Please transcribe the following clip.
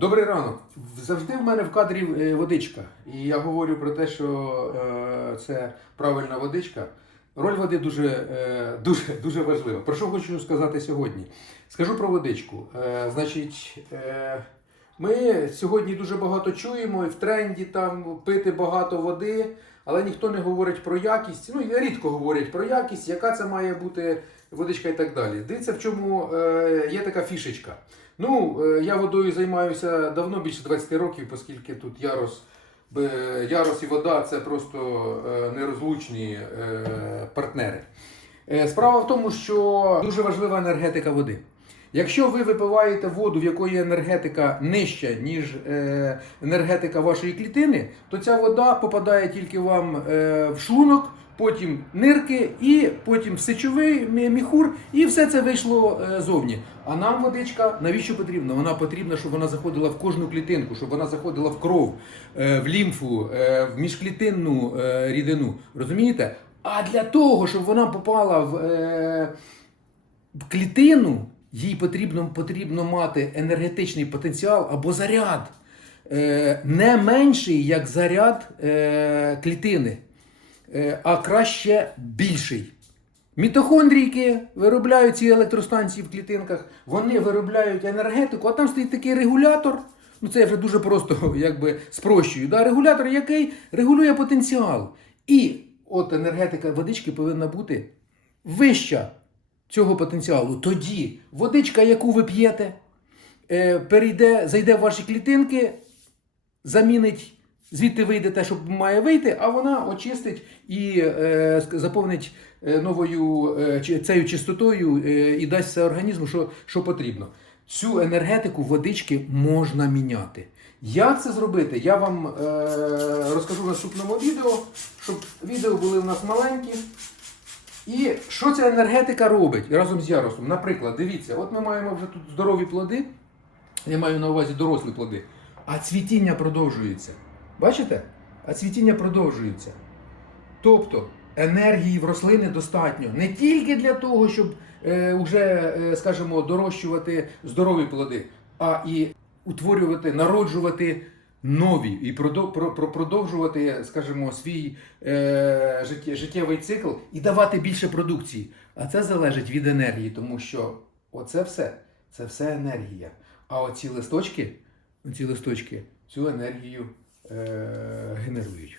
Добрий ранок. Завжди в мене в кадрі е, водичка. І я говорю про те, що е, це правильна водичка. Роль води дуже, е, дуже, дуже важлива. Про що хочу сказати сьогодні? Скажу про водичку. Е, значить, е, ми сьогодні дуже багато чуємо і в тренді там пити багато води, але ніхто не говорить про якість. Ну, рідко говорять про якість, яка це має бути водичка і так далі. Дивіться, в чому е, є така фішечка. Ну, е, я водою займаюся давно, більше 20 років, оскільки тут ярос, бе- ярос і вода це просто е, нерозлучні е, партнери. Е, Справа в тому, що дуже важлива енергетика води. Якщо ви випиваєте воду, в якої енергетика нижча, ніж е, енергетика вашої клітини, то ця вода попадає тільки вам е, в шлунок, потім нирки, і потім в сечовий міхур, і все це вийшло е, зовні. А нам водичка навіщо потрібна? Вона потрібна, щоб вона заходила в кожну клітинку, щоб вона заходила в кров, в лімфу, в міжклітинну рідину. Розумієте? А для того, щоб вона попала в. В клітину їй потрібно, потрібно мати енергетичний потенціал або заряд е, не менший, як заряд е, клітини, е, а краще більший. Мітохондрійки виробляють ці електростанції в клітинках, вони виробляють енергетику, а там стоїть такий регулятор. Ну це я вже дуже просто якби спрощую. Да? Регулятор, який регулює потенціал. І от енергетика водички повинна бути вища цього потенціалу. Тоді водичка, яку ви п'єте, е, перейде, зайде в ваші клітинки, замінить, звідти вийде те, що має вийти, а вона очистить і е, заповнить е, новою цією чистотою і дасть все організму, що, що потрібно. Цю енергетику водички можна міняти. Як це зробити, я вам е, розкажу в наступному відео, щоб відео були у нас маленькі. І що ця енергетика робить разом з яросом? Наприклад, дивіться, от ми маємо вже тут здорові плоди, я маю на увазі дорослі плоди, а цвітіння продовжується. Бачите? А цвітіння продовжується. Тобто енергії в рослини достатньо не тільки для того, щоб е, вже, е, скажімо, дорощувати здорові плоди, а і утворювати, народжувати нові і продов- про- про- продовжувати, скажімо, свій е, життєвий цикл і давати більше продукції. А це залежить від енергії, тому що оце все це все енергія. А оці листочки, оці листочки цю енергію е, генерують.